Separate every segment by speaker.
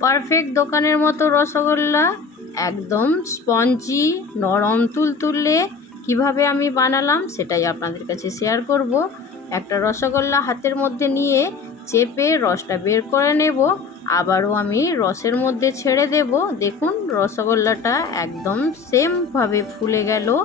Speaker 1: Perfect দোকানের মতো রসগোল্লা, একদম স্পঞ্জি, নরম তুলতুলে। কীভাবে আমি বানালাম সেটাই আপনাদের কাছে শেয়ার করব। একটা রসগোল্লা হাতের মধ্যে নিয়ে চেপে রসটা বের করে নেব। আবারও আমি রসের মধ্যে ছেড়ে দেব। দেখুন, রসগোল্লাটা একদম সেমভাবে ফুলে গেল।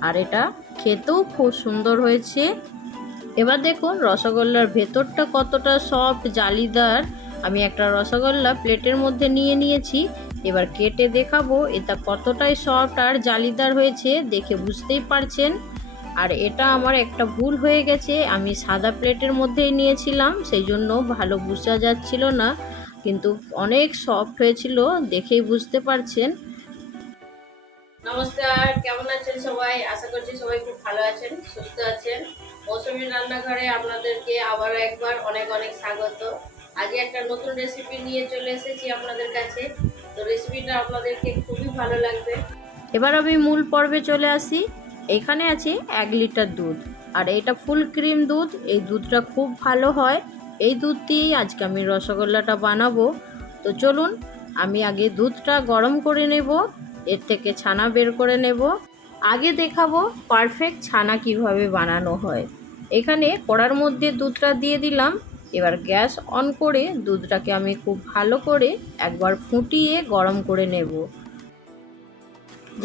Speaker 1: আর এটা খেতেও খুব সুন্দর হয়েছে। এবার দেখুন, রসগোল্লার ভেতরটা কতটা সফট জালিদার। আমি একটা রসগোল্লা প্লেটের মধ্যে নিয়ে নিয়েছি। এবার কেটে দেখাবো এটা কতটাই সফট আর জালিদার হয়েছে, দেখে বুঝতেই পারছেন। আর এটা আমার একটা ভুল হয়ে গেছে, আমি সাদা প্লেটের মধ্যেই নিয়েছিলাম সেই জন্য ভালো বোঝা যাচ্ছিল না। কিন্তু অনেক সফট হয়েছিল, দেখেই বুঝতে পারছেন। নমস্কার, কেমন আছেন সবাই? আশা করছি সবাই খুব ভালো আছেন, সুস্থ আছেন। মৌসুমী রান্নাঘরে আপনাদেরকে আবারও একবার অনেক অনেক স্বাগত। আজকে একটা নতুন রেসিপি নিয়ে চলে এসেছি আপনাদের কাছে। তো রেসিপিটা আপনাদেরকে খুবই ভালো লাগবে। এবার আমি মূল পর্বে চলে আসি। এখানে আছে এক লিটার দুধ। আর এটা ফুল ক্রিম দুধ। এই দুধটা খুব ভালো হয়। এই দুধ দিয়েই আজকে আমি রসগোল্লাটা বানাবো। তো চলুন, আমি আগে দুধটা গরম করে নেব। এর থেকে ছানা বের করে নেব। আগে দেখাবো পারফেক্ট ছানা কীভাবে বানানো হয়। এখানে কড়ার মধ্যে দুধটা দিয়ে দিলাম। এবার গ্যাস অন করে দুধটাকে আমি খুব ভালো করে একবার ফুটিয়ে গরম করে নেব।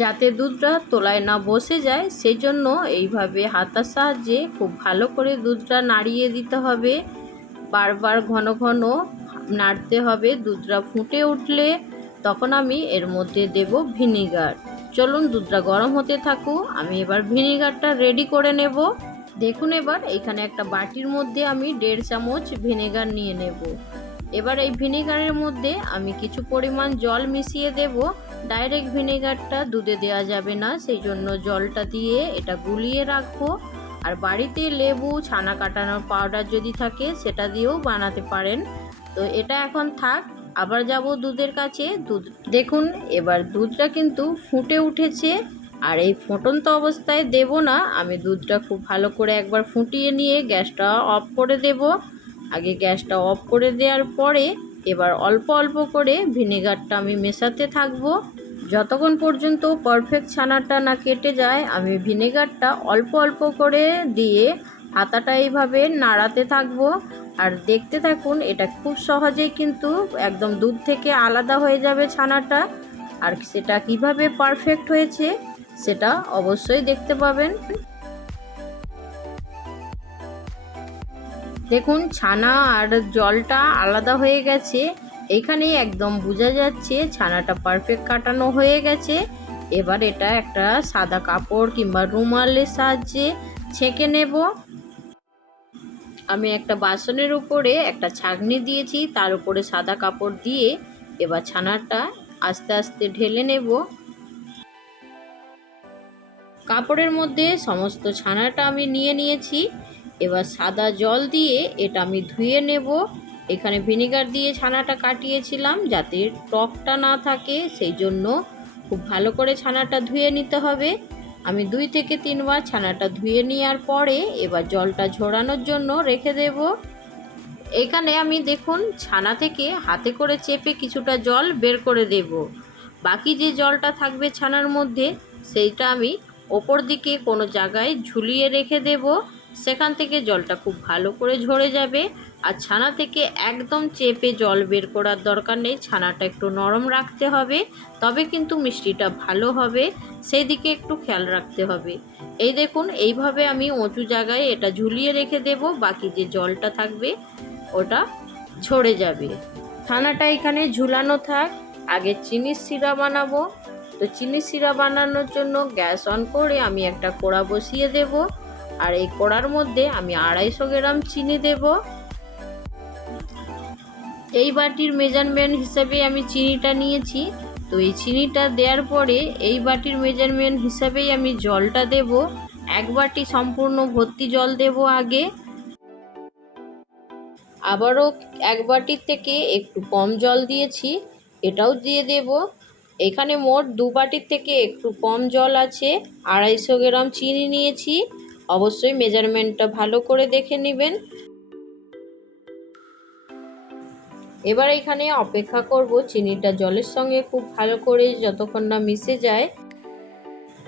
Speaker 1: যাতে দুধটা তোলায় না বসে যায় সেই জন্য এইভাবে হাতার সাহায্যে খুব ভালো করে দুধটা নাড়িয়ে দিতে হবে। বারবার ঘন ঘন নাড়তে হবে, দুধটা ফুটে উঠলে তখন আমি এর মধ্যে দেব ভিনিগার। চলুন দুধটা গরম হতে থাকুক, আমি এবার ভিনিগারটা রেডি করে নেব। দেখুন এবার, এখানে একটা বাটির মধ্যে আমি দেড় চামচ ভিনেগার নিয়ে নেব। এবার এই ভিনেগারের মধ্যে আমি কিছু পরিমাণ জল মিশিয়ে দেব। ডাইরেক্ট ভিনেগারটা দুধে দেওয়া যাবে না, সেই জন্য জলটা দিয়ে এটা গুলিয়ে রাখব। আর বাড়িতে লেবু, ছানা কাটানোর পাউডার যদি থাকে, সেটা দিয়েও বানাতে পারেন। তো এটা এখন থাক, আবার যাব দুধের কাছে। দুধ, দেখুন, এবার দুধটা কিন্তু ফুটে উঠেছে। আর এই ফুটন্ত অবস্থায় দেব না। আমি দুধটা খুব ভালো করে একবার ফুটিয়ে নিয়ে গ্যাসটা অফ করে দেব। আগে গ্যাসটা অফ করে দেওয়ার পরে এবার অল্প অল্প করে ভিনেগারটা আমি মেশাতে থাকব। যতক্ষণ পর্যন্ত পারফেক্ট ছানাটা না কেটে যায়, আমি ভিনেগারটা অল্প অল্প করে দিয়ে হাতাটা এইভাবে নাড়াতে থাকব। আর দেখতে থাকুন, এটা খুব সহজেই কিন্তু একদম দুধ থেকে আলাদা হয়ে যাবে ছানাটা। আর সেটা কীভাবে পারফেক্ট হয়েছে সেটা অবশ্যই দেখতে পাবেন। দেখুন, ছানা আর জলটা আলাদা হয়ে গেছে। এখানে একদম বোঝা যাচ্ছে ছানাটা পারফেক্ট কাটানো হয়ে গেছে। এবার এটা একটা সাদা কাপড় কিংবা রুমালের সাহায্যে ছেঁকে নেব। আমি একটা বাসনের উপরে একটা ছাগনি দিয়েছি, তার উপরে সাদা কাপড় দিয়ে এবার ছানাটা আস্তে আস্তে ঢেলে নেব। কাপড়ের মধ্যে সমস্ত ছানাটা আমি নিয়ে নিয়েছি। এবার সাদা জল দিয়ে এটা আমি ধুয়ে নেব। এখানে ভিনেগার দিয়ে ছানাটা কাটিয়েছিলাম যাতে টকটা না থাকে সেই জন্য খুব ভালো করে ছানাটা ধুয়ে নিতে হবে। আমি দুই থেকে তিনবার ছানাটা ধুয়ে নেওয়ার পরে এবার জলটা ঝরানোর জন্য রেখে দেব। এখানে আমি দেখুন ছানা থেকে হাতে করে চেপে কিছুটা জল বের করে দেব। বাকি যে জলটা থাকবে ছানার মধ্যে, সেইটা আমি ওপর দিকে কোনো জায়গায় ঝুলিয়ে রেখে দেব। সেখান থেকে জলটা খুব ভালো করে ঝরে যাবে। আর ছানা থেকে একদম চেপে জল বের করার দরকার নেই। ছানাটা একটু নরম রাখতে হবে, তবে কিন্তু মিষ্টিটা ভালো হবে। সেই দিকে একটু খেয়াল রাখতে হবে। এই দেখুন, এইভাবে আমি উঁচু জায়গায় এটা ঝুলিয়ে রেখে দেব। বাকি যে জলটা থাকবে, ওটা ঝরে যাবে। ছানাটা এখানে ঝুলানো থাক। আগে চিনির শিরা বানাবো। তো চিনি শিরা বানানোর জন্য গ্যাস অন করে আমি একটা কোড়া বসিয়ে দেব। আর এই কোড়ার মধ্যে আমি আড়াইশো গ্রাম চিনি দেব। এই বাটির মেজারমেন্ট হিসাবে আমি চিনিটা নিয়েছি। তো এই চিনিটা দেওয়ার পরে এই বাটির মেজারমেন্ট হিসাবেই আমি জলটা দেব। এক বাটি সম্পূর্ণ ভর্তি জল দেব আগে। আবারও এক বাটির থেকে একটু কম জল দিয়েছি। এটাও দিয়ে দেব। এখানে মোট দু বাটির থেকে একটু কম জল আছে। আড়াইশো গ্রাম চিনি নিয়েছি। অবশ্যই মেজারমেন্টটা ভালো করে দেখে নেবেন। এবার এখানে অপেক্ষা করব চিনিটা জলের সঙ্গে খুব ভালো করে যতক্ষণ না মিশে যায়।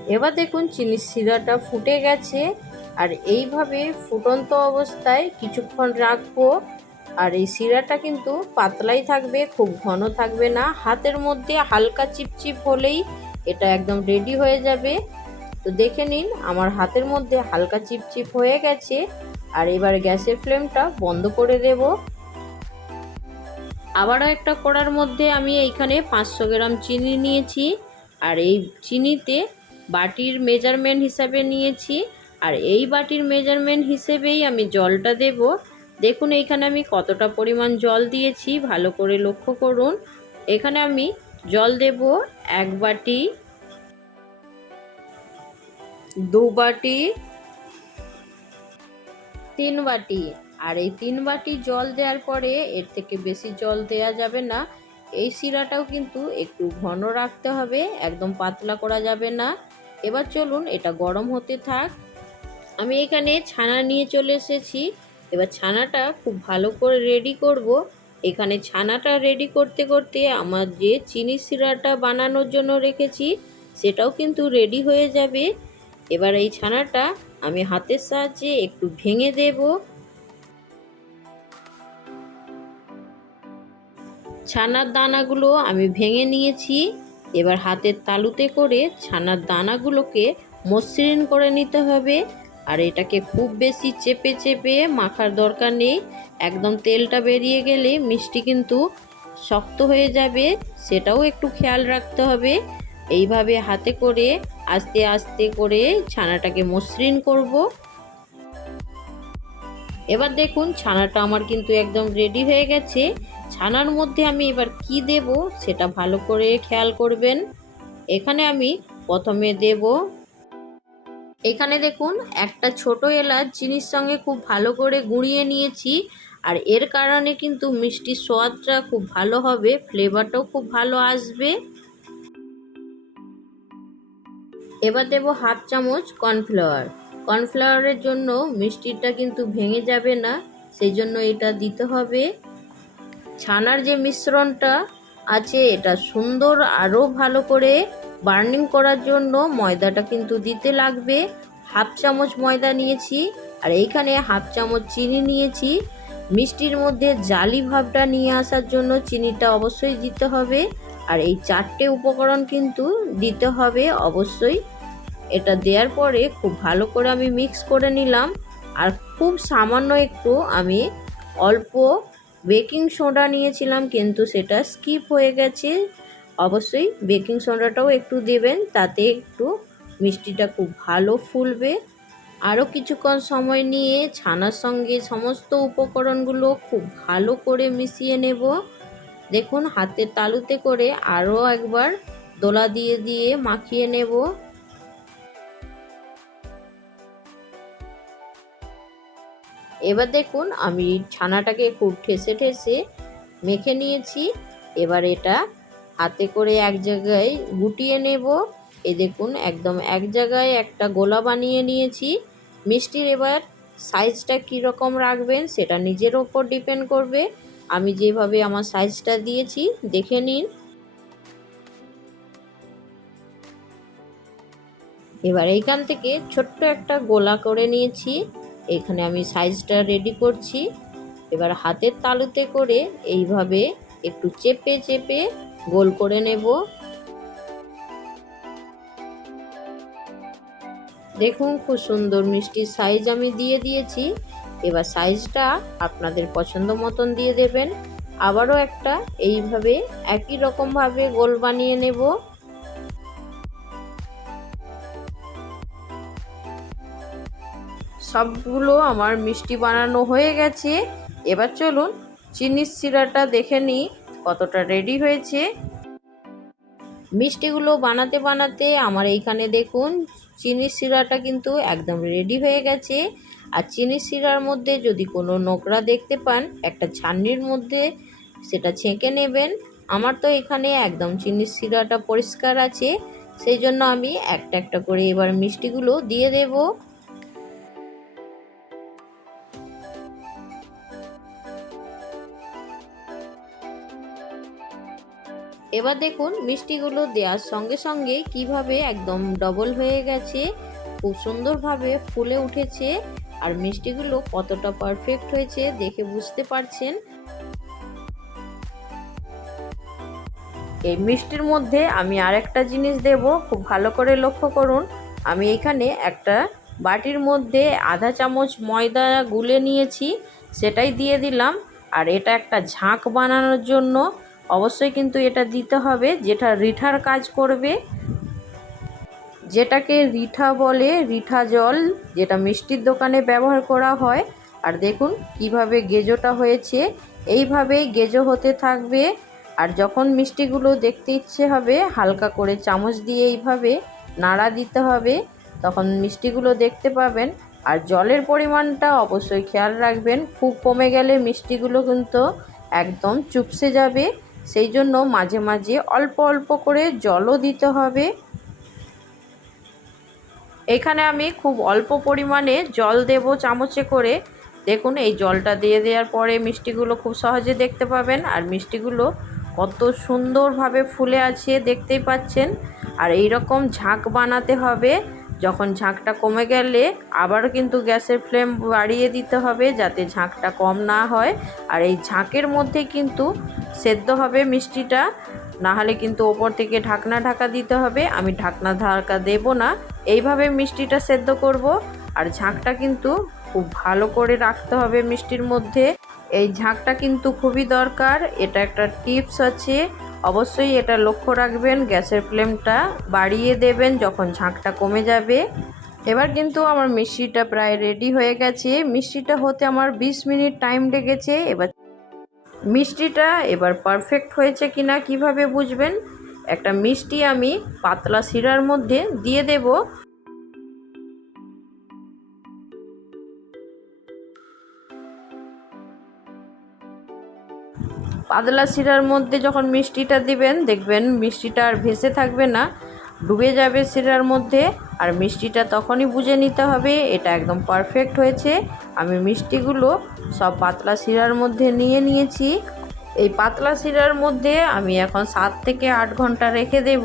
Speaker 1: এবার দেখুন চিনির শিরাটা ফুটে গেছে। আর এইভাবে ফুটন্ত অবস্থায় কিছুক্ষণ রাখব। আর এই শিরাটা কিন্তু পাতলাই থাকবে, খুব ঘন থাকবে না। হাতের মধ্যে হালকা চিপচিপ হলেই এটা একদম রেডি হয়ে যাবে। তো দেখে নিন, আমার হাতের মধ্যে হালকা চিপচিপ হয়ে গেছে। আর এবার গ্যাসের ফ্লেমটা বন্ধ করে দেব। আবারও একটা কড়ার মধ্যে আমি এইখানে পাঁচশো গ্রাম চিনি নিয়েছি। আর এই চিনিতে বাটির মেজারমেন্ট হিসাবে নিয়েছি। আর এই বাটির মেজারমেন্ট হিসেবেই আমি জলটা দেব। দেখুন এইখানে আমি কতটা পরিমাণ জল দিয়েছি, ভালো করে লক্ষ্য করুন। এখানে আমি জল দেব এক বাটি, দু বাটি, তিন বাটি। আর এই তিন বাটি জল দেওয়ার পরে এর থেকে বেশি জল দেয়া যাবে না। এই শিরাটাও কিন্তু একটু ঘন রাখতে হবে, একদম পাতলা করা যাবে না। এবার চলুন, এটা গরম হতে থাক। আমি এখানে ছানা নিয়ে চলে এসেছি। এবার ছানাটা খুব ভালো করে রেডি করব। এখানে ছানাটা রেডি করতে করতে আমার যে চিনি শিরাটা বানানোর জন্য রেখেছি, সেটাও কিন্তু রেডি হয়ে যাবে। এবার এই ছানাটা আমি হাতের সাহায্যে একটু ভেঙে দেব। ছানার দানাগুলো আমি ভেঙে নিয়েছি। এবার হাতের তালুতে করে ছানার দানাগুলোকে মসৃণ করে নিতে হবে। আর এটাকে খুব বেশি চেপে চেপে মাখার দরকার নেই। একদম তেলটা বেরিয়ে গেলে মিষ্টি কিন্তু শক্ত হয়ে যাবে, সেটাও একটু খেয়াল রাখতে হবে। এইভাবে হাতে করে আস্তে আস্তে করে ছানাটাকে মসৃণ করব। এবার দেখুন, ছানাটা আমার কিন্তু একদম রেডি হয়ে গেছে। ছানার মধ্যে আমি এবার কি দেব সেটা ভালো করে খেয়াল করবেন। এখানে আমি প্রথমে দেব এখানে দেখুন, একটা ছোট এলাচ চিনির সঙ্গে খুব ভালো করে গুঁড়িয়ে নিয়েছি। আর এর কারণে কিন্তু মিষ্টির সোয়াদটা খুব ভালো হবে, ফ্লেভারটাও খুব ভালো আসবে। এবার দেব হাফ চামচ কর্নফ্লাওয়ার। কর্নফ্লাওয়ারের জন্য মিষ্টিটা কিন্তু ভেঙে যাবে না সেই জন্য এটা দিতে হবে। ছানার যে মিশ্রণটা আছে, এটা সুন্দর আরও ভালো করে বার্নিং করার জন্য ময়দাটা কিন্তু দিতে লাগবে। হাফ চামচ ময়দা নিয়েছি, আর এইখানে হাফ চামচ চিনি নিয়েছি। মিষ্টির মধ্যে জালি ভাবটা নিয়ে আসার জন্য চিনিটা অবশ্যই দিতে হবে, আর এই চারটে উপকরণ কিন্তু দিতে হবে অবশ্যই। এটা দেওয়ার পরে খুব ভালো করে আমি মিক্স করে নিলাম, আর খুব সামান্য একটু আমি অল্প বেকিং সোডা নিয়েছিলাম, কিন্তু সেটা স্কিপ হয়ে গেছে। অবশ্যই বেকিং সোডাটাও একটু দেবেন, তাতে একটু মিষ্টিটা খুব ভালো ফুলবে। আরও কিছুক্ষণ সময় নিয়ে ছানার সঙ্গে সমস্ত উপকরণগুলো খুব ভালো করে মিশিয়ে নেব। দেখুন হাতের তালুতে করে আরও একবার দোলা দিয়ে দিয়ে মাখিয়ে নেব। এবার দেখুন, আমি ছানাটাকে খুব ঠেসে ঠেসে মেখে নিয়েছি। এবার এটা হাতে করে এক জায়গায় গুটিয়ে নেব। এ দেখুন, একদম এক জায়গায় একটা গোলা বানিয়ে নিয়েছি। মিষ্টির এবার সাইজটা কীরকম রাখবেন সেটা নিজের ওপর ডিপেন্ড করবে। আমি যেভাবে আমার সাইজটা দিয়েছি, দেখে নিন। এবার এইখান থেকে ছোট্ট একটা গোলা করে নিয়েছি। এখানে আমি সাইজটা রেডি করছি। এবার হাতের তালুতে করে এইভাবে একটু চেপে চেপে গোল করে নেব। দেখুন খুব সুন্দর মিষ্টির সাইজ আমি দিয়ে দিয়েছি। এবার সাইজটা আপনাদের পছন্দ মতন দিয়ে দেবেন। আবারও একটা এইভাবে একই রকমভাবে গোল বানিয়ে নেব। সবগুলো আমার মিষ্টি বানানো হয়ে গেছে। এবার চলুন, চিনির শিরাটা দেখে নিই। কতটা রেডি হয়েছে। মিষ্টিগুলো বানাতে বানাতে আমার এইখানে দেখুন, চিনির শিরাটা কিন্তু একদম রেডি হয়ে গেছে। আর চিনির শিরার মধ্যে যদি কোনো নোংরা দেখতে পান, একটা ছান্নির মধ্যে সেটা ছেঁকে নেবেন। আমার তো এখানে একদম চিনির শিরাটা পরিষ্কার আছে, সেই জন্য আমি একটা একটা করে এবার মিষ্টিগুলো দিয়ে দেবো। এবার দেখুন মিষ্টিগুলো দেওয়ার সঙ্গে সঙ্গে কীভাবে একদম ডবল হয়ে গেছে, খুব সুন্দরভাবে ফুলে উঠেছে আর মিষ্টিগুলো কতটা পারফেক্ট হয়েছে দেখে বুঝতে পারছেন। এই মিষ্টির মধ্যে আমি আরেকটা জিনিস দেব, খুব ভালো করে লক্ষ্য করুন। আমি এখানে একটা বাটির মধ্যে আধা চামচ ময়দা গুলে নিয়েছি, সেটাই দিয়ে দিলাম। আর এটা একটা ঝাঁক বানানোর জন্য অবশ্যই কিন্তু এটা দিতে হবে। যেটা রিঠার কাজ করবে, যেটাকে রিঠা বলে রিঠা জল, যেটা মিষ্টির দোকানে ব্যবহার করা হয়। আর দেখুন কীভাবে গেজোটা হয়েছে। এইভাবেই গেজো হতে থাকবে। আর যখন মিষ্টিগুলো দেখতে ইচ্ছে হবে, হালকা করে চামচ দিয়ে এইভাবে নাড়া দিতে হবে। তখন মিষ্টিগুলো দেখতে পাবেন। আর জলের পরিমাণটা অবশ্যই খেয়াল রাখবেন। খুব কমে গেলে মিষ্টিগুলো কিন্তু একদম চুপসে যাবে। সেই জন্য মাঝে মাঝে অল্প অল্প করে জলও দিতে হবে। এখানে আমি খুব অল্প পরিমাণে জল দেব চামচে করে। দেখুন, এই জলটা দিয়ে দেওয়ার পরে মিষ্টিগুলো খুব সহজে দেখতে পাবেন। আর মিষ্টিগুলো কত সুন্দরভাবে ফুলে আছে, দেখতেই পাচ্ছেন। আর এই রকম ঝাঁক বানাতে হবে যখন ঝাঁকটা কমে গেলে আবার কিন্তু গ্যাসের ফ্লেম বাড়িয়ে দিতে হবে যাতে ঝাঁকটা কম না হয়। আর এই ঝাঁকের মধ্যে কিন্তু সেদ্ধ হবে মিষ্টিটা না হলে কিন্তু ওপর থেকে ঢাকনা ঢাকা দিতে হবে। আমি ঢাকনা ঢাকা দেব না, এইভাবে মিষ্টিটা সেদ্ধ করব। আর ঝাঁকটা কিন্তু খুব ভালো করে রাখতে হবে মিষ্টির মধ্যে। এই ঝাঁকটা কিন্তু খুবই দরকার। এটা একটা টিপস আছে। অবশ্যই এটা লক্ষ্য রাখবেন, গ্যাসের ফ্লেমটা বাড়িয়ে দেবেন যখন ঝাঁকটা কমে যাবে। এবার কিন্তু আমার মিষ্টিটা প্রায় রেডি হয়ে গেছে। মিষ্টিটা হতে আমার 20 মিনিট টাইম লেগেছে। এবার মিষ্টিটা এবার পারফেক্ট হয়েছে কিনা কীভাবে বুঝবেন? একটা মিষ্টি আমি পাতলা শিরার মধ্যে দিয়ে দেব। পাতলা শিরার মধ্যে যখন মিষ্টিটা দিবেন, দেখবেন মিষ্টিটা আর ভেসে থাকবে না, ডুবে যাবে শিরার মধ্যে, আর মিষ্টিটা তখনই বুঝে নিতে হবে, এটা একদম পারফেক্ট হয়েছে। আমি মিষ্টিগুলো সব পাতলা শিরার মধ্যে নিয়ে নিয়েছি। এই পাতলা শিরার মধ্যে আমি এখন সাত থেকে আট ঘণ্টা রেখে দেব।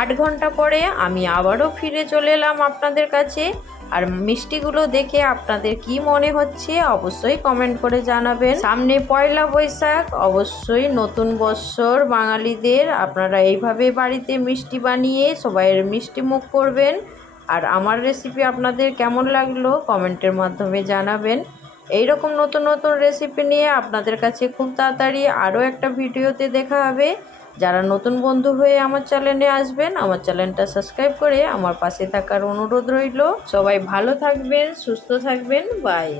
Speaker 1: আট ঘণ্টা পরে আমি আবারও ফিরে চলে এলাম আপনাদের কাছে। আর মিষ্টিগুলো দেখে আপনাদের কি মনে হচ্ছে, অবশ্যই কমেন্ট করে জানাবেন। সামনে পয়লা বৈশাখ, অবশ্যই নতুন বৎসর বাঙালিদের, আপনারা এইভাবে বাড়িতে মিষ্টি বানিয়ে সবাইয়ের মিষ্টি মুখ করবেন। আর আমার রেসিপি আপনাদের কেমন লাগল কমেন্টের মাধ্যমে জানাবেন। এই রকম নতুন নতুন রেসিপি নিয়ে আপনাদের কাছে খুব তাড়াতাড়ি আরও একটা ভিডিওতে দেখা হবে। যারা নতুন বন্ধু হয়ে আমার চ্যানেলে আসবেন, আমার চ্যানেলটা সাবস্ক্রাইব করে আমার পাশে থাকার অনুরোধ রইল। সবাই ভালো থাকবেন, সুস্থ থাকবেন বাই